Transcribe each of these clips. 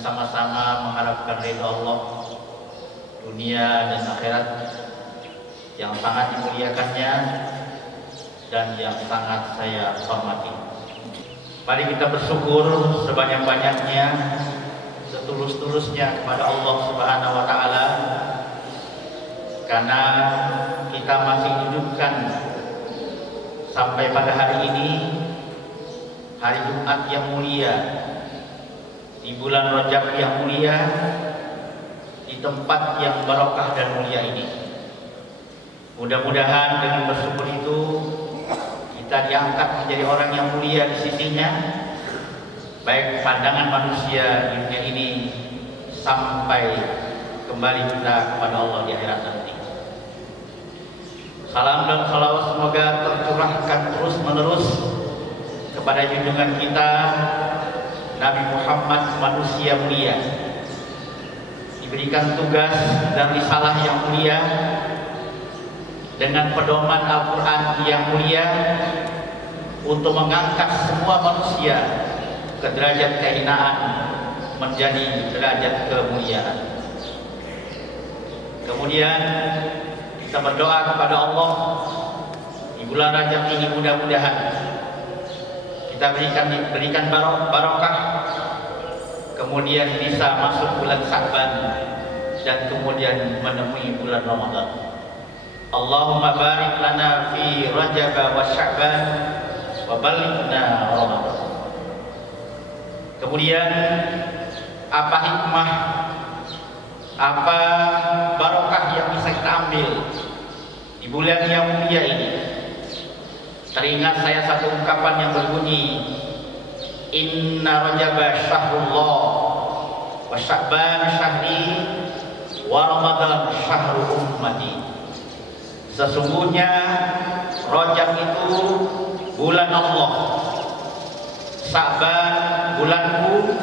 sama-sama mengharapkan ridha Allah dunia dan akhirat yang sangat dimuliakannya dan yang sangat saya hormati. Mari kita bersyukur sebanyak-banyaknya, setulus-tulusnya kepada Allah Subhanahu wa taala karena kita masih dihidupkan sampai pada hari ini, hari Jumat yang mulia, di bulan Rajab yang mulia, di tempat yang barokah dan mulia ini. Mudah-mudahan dengan bersyukur itu kita diangkat menjadi orang yang mulia di sisinya, baik pandangan manusia di dunia ini sampai kembali kita kepada Allah di akhirat nanti. Salam dan salawat semoga tercurahkan terus menerus kepada junjungan kita Nabi Muhammad, manusia mulia, diberikan tugas dan risalah yang mulia dengan pedoman Al-Quran yang mulia untuk mengangkat semua manusia ke derajat kehinaan menjadi derajat kemuliaan. Kemudian kita berdoa kepada Allah di bulan Rajab ini, mudah-mudahan kita berikan barokah, kemudian bisa masuk bulan Sya'ban dan kemudian menemui bulan Ramadan. Allahumma barik lana fi Rajab wa Sya'ban wa balighna Ramadan. Kemudian apa hikmah, apa barokah yang bisa kita ambil di bulan yang mulia ini? Teringat saya satu ungkapan yang berbunyi, Inna Rajab syahrullah wa Sya'ban syahri wa Ramadan syahru ummati. Sesungguhnya Rajab itu bulan Allah, Sya'ban bulanku,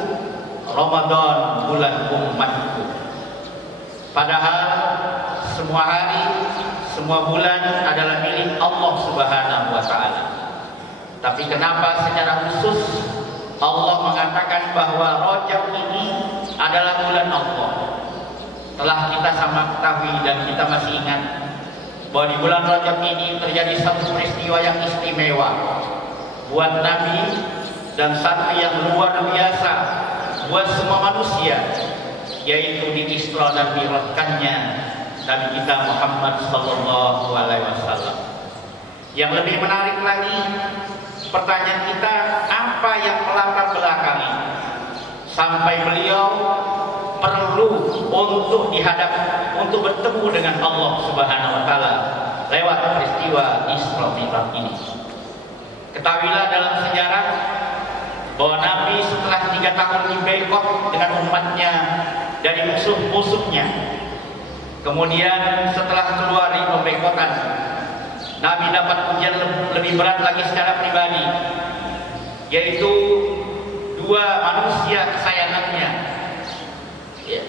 Ramadan bulan umatku. Padahal semua hari, semua bulan adalah milik Allah Subhanahu wa taala. Tapi kenapa secara khusus Allah mengatakan bahwa Rajab ini adalah bulan Allah? Telah kita sama ketahui dan kita masih ingat bahwa di bulan Rajab ini terjadi satu peristiwa yang istimewa buat Nabi dan satu yang luar biasa buat semua manusia, yaitu di Isra dan Mi'rajnya Nabi kita Muhammad sallallahu alaihi wasallam. Yang lebih menarik lagi, pertanyaan kita, apa yang melatar belakangi sampai beliau perlu untuk untuk bertemu dengan Allah Subhanahu wa taala lewat peristiwa Isra Mi'raj ini. Ketahuilah dalam sejarah bahwa Nabi setelah 3 tahun diboikot dengan umatnya dari musuh-musuhnya, kemudian setelah keluar dari pemboikotan, Nabi dapat ujian lebih berat lagi secara pribadi, yaitu 2 manusia kesayangannya, ya,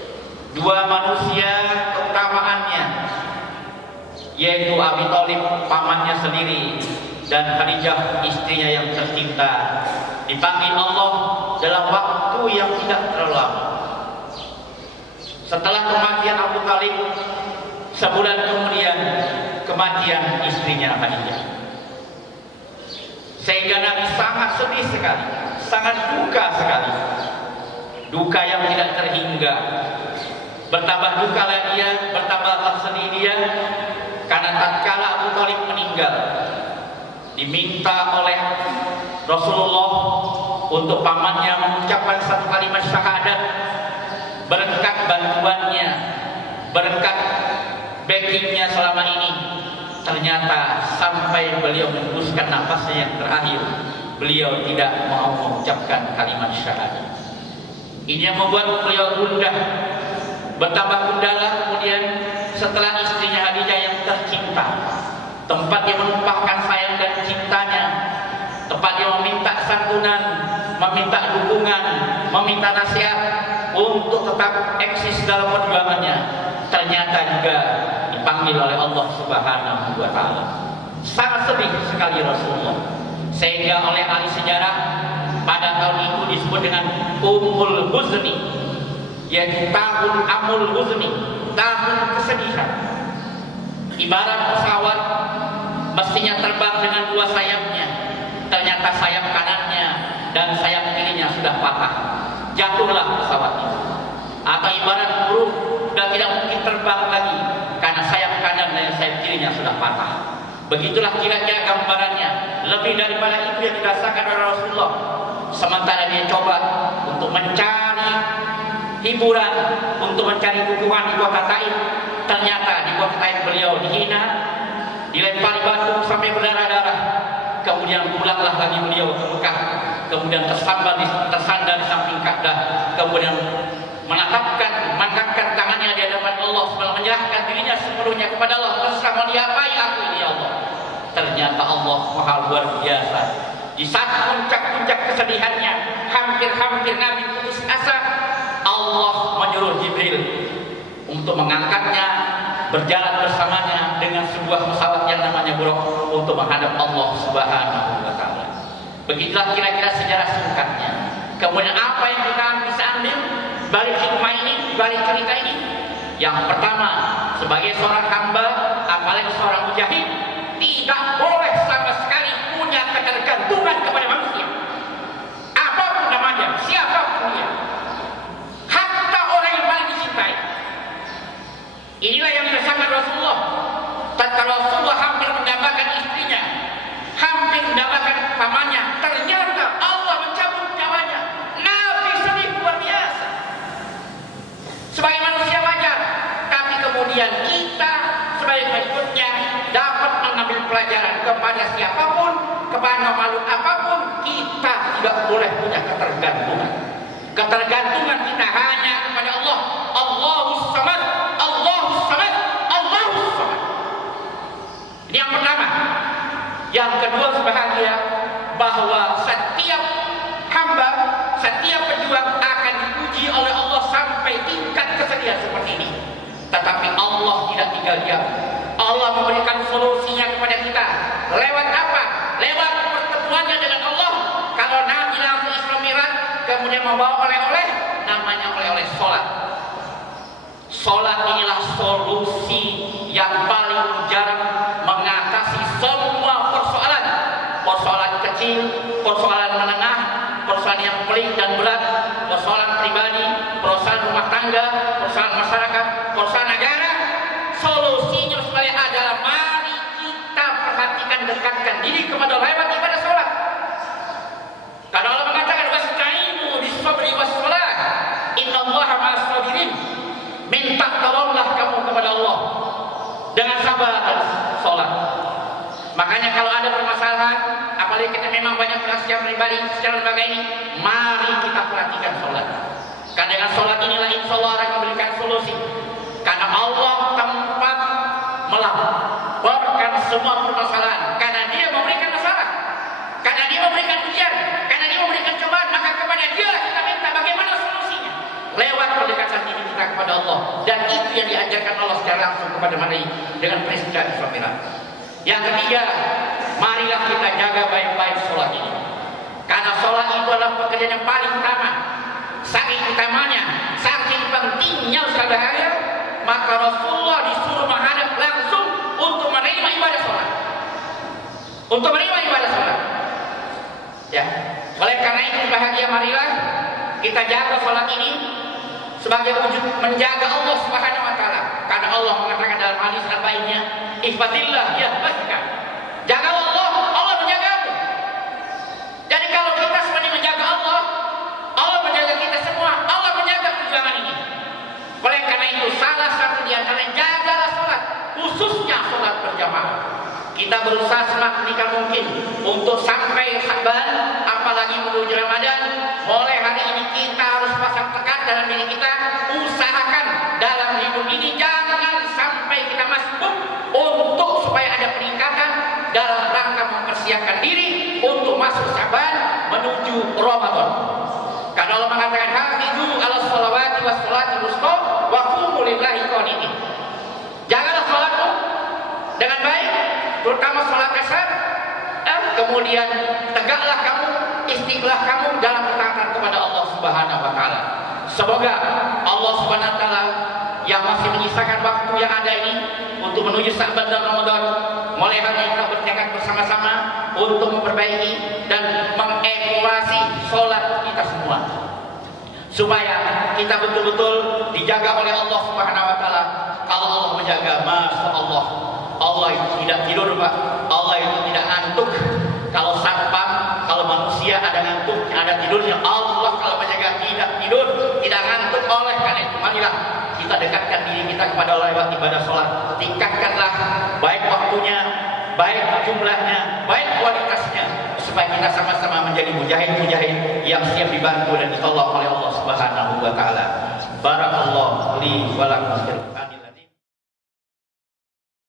2 manusia keutamaannya, yaitu Abi Thalib pamannya sendiri dan Khadijah istrinya yang tercinta, dipanggil Allah dalam waktu yang tidak terlalu lama. Setelah kematian Abu Thalib, sebulan kemudian kematian istrinya Khadijah, sehingga Nabi sangat sedih sekali, sangat duka sekali, duka yang tidak terhingga. Bertambah duka dia, bertambah sedih dia, karena tatkala Abu Thalib meninggal, diminta oleh Rasulullah untuk pamannya mengucapkan satu kalimat syahadat, berkat bantuannya, berkat backingnya selama ini. Ternyata sampai beliau menghembuskan nafasnya yang terakhir, beliau tidak mau mengucapkan kalimat syahadat. Ini yang membuat beliau gundah, bertambah gundalah kemudian setelah istrinya Khadijah yang tercinta, tempat yang menumpahkan sayang dan cintanya, tempat yang meminta santunan, meminta dukungan, meminta nasihat untuk tetap eksis dalam perjuangannya, ternyata juga dipanggil oleh Allah Subhanahu wa taala. Sangat sedih sekali Rasulullah, sehingga oleh ahli sejarah pada tahun itu disebut dengan Ummul Huzni, yaitu tahun amul huzni, tahun kesedihan. Ibarat pesawat mestinya terbang dengan dua sayapnya, ternyata sayap kanannya dan sayap kirinya sudah patah, jatuhlah pesawat itu. Atau ibarat burung sudah tidak mungkin terbang lagi karena sayap kanan dan sayap kirinya sudah patah. Begitulah kira-kira gambarannya. Lebih daripada itu yang dirasakan oleh Rasulullah. Sementara dia coba untuk mencari hiburan, untuk mencari dukungan di kota Taif, ternyata di kota Taif beliau dihina, dilempari batu sampai berdarah-darah. Kemudian pulanglah lagi beliau ke Mekah, kemudian tersandar di samping Ka'bah, kemudian mengangkat tangannya di hadapan Allah, menyerahkan dirinya sepenuhnya kepada Allah. Terserah mau diapai aku ini ya Allah. Ternyata Allah Maha luar biasa. Di saat puncak-puncak kesedihannya, hampir-hampir Nabi putus asa, Allah menyuruh Jibril untuk mengangkatnya, berjalan bersamanya dengan sebuah pesawat yang namanya Buraq untuk menghadap Allah Subhanahu wa taala. Begitulah kira-kira sejarah singkatnya. Kemudian apa yang kita bisa ambil balik hikmah ini, balik cerita ini? Yang pertama, sebagai seorang hamba, apalagi seorang mujahid, tidak boleh sama sekali punya ketergantungan kepada manusia. Apapun namanya, siapapun dia, hatta orang yang paling dicintai. Inilah yang dirasakan Rasulullah. Tatkala Rasulullah hampir mendapatkan istrinya, hampir mendapatkan pamannya, ternyata Allah mencabut nyawanya. Nabi sedih luar biasa. Sebagai manusia wajar, tapi kemudian kita sebagai berikutnya dapat mengambil pelajaran kepada siapapun, kepada makhluk apapun, kita tidak boleh punya ketergantungan. Ketergantungan kita hanya kepada Allah. Allahus Samad, Allahus Samad, Allahus Samad. Ini yang pertama. Yang kedua, sebahagia bahwa setiap hamba, setiap pejuang akan diuji oleh Allah sampai tingkat kesedihan seperti ini. Tetapi Allah tidak tinggal diam. Allah memberikan solusinya kepada kita. Lewat apa? Lewat pertemuannya dengan Allah. Kalau Nabi langsung Isra Mi'raj, kemudian membawa oleh-oleh, namanya oleh-oleh sholat. Sholat inilah solusi yang paling jarang mengatasi semua persoalan. Persoalan kecil, persoalan menengah, persoalan yang pelik dan berat, persoalan pribadi, persoalan rumah tangga, persoalan masyarakat, persoalan negara. Solusinya sebenarnya adalah mari kita perhatikan, dekatkan diri kepada lewat ibadah sholat. Karena Allah mengatakan wasta'inu bis-sabri was-shalah, innallaha ma'as-sabirin. Minta tolonglah kamu kepada Allah dengan sabar dan sholat. Makanya kalau ada permasalahan, apalagi kita memang banyak perhatian pribadi secara lembaga ini, mari kita perhatikan sholat. Karena dengan sholat inilah insya Allah akan memberikan solusi. Karena Allah tempat melaporkan semua permasalahan. Karena Dia memberikan masalah, karena Dia memberikan ujian, karena Dia memberikan cobaan, maka kepada Dia kita minta bagaimana solusinya. Lewat pendekatan diri kita kepada Allah. Dan itu yang diajarkan Allah secara langsung kepada Mari dengan peristiwa Isra Mi'raj. Yang ketiga, marilah kita jaga baik-baik sholat ini. Karena sholat itu adalah pekerjaan yang paling utama. Saking utamanya, saking pentingnya saudara, maka Rasulullah disuruh menghadap langsung untuk menerima ibadah sholat. Untuk menerima ibadah sholat. Ya, oleh karena itu bahagia marilah kita jaga sholat ini sebagai wujud menjaga Allah Subhanahu wa taala. Karena Allah mengatakan dalam hadis lainnya, "Ihfazillah yahfazka." Jaga Allah, Allah menjagamu. Jadi kalau kita semuanya menjaga Allah, Allah menjaga kita semua, Allah menjaga perjuangan ini. Oleh karena itu salah satu di antara jagalah sholat, khususnya sholat berjamaah. Kita berusaha semaksimal mungkin untuk sampai Syaban, apalagi menuju Ramadan. Mulai hari ini kita harus pasang tekan dalam diri kita, usahakan dalam hidup ini jangan sampai kita masbuk untuk supaya ada peningkatan dalam rangka mempersiapkan diri untuk masuk Syaban menuju Ramadan. Karena Allah mengatakan hafizu 'alas shalawati was shalatil wusta wa qumu lillahi qanitin. Jagalah salatmu dengan baik, terutama salat asar. Kemudian tegaklah kamu, istiqlah kamu dalam ketaatan kepada Allah Subhanahu wa taala. Semoga Allah Subhanahu wa taala yang masih menyisakan waktu yang ada ini untuk menuju Sya'ban dan Ramadan, mulai hari ini kita bertekad bersama-sama untuk memperbaiki dan mengevaluasi sholat kita semua, supaya kita betul-betul dijaga oleh Allah Subhanahu wa taala. Kalau Allah menjaga, masya Allah, Allah itu tidak tidur, Pak. Allah itu tidak ngantuk. Kalau satpam, kalau manusia ada ngantuk, ada tidurnya. Allah kalau menjaga tidak tidur, tidak ngantuk. Oleh karena itu, marilah kita dekatkan diri kita kepada Allah lewat ibadah sholat. Tingkatkanlah baik waktunya, baik jumlahnya, baik kualitasnya, supaya kita sama-sama menjadi mujahid-mujahid yang siap dibantu dan ditolong oleh Allah Subhanahu wa taala. Barakallahu li wa lakum.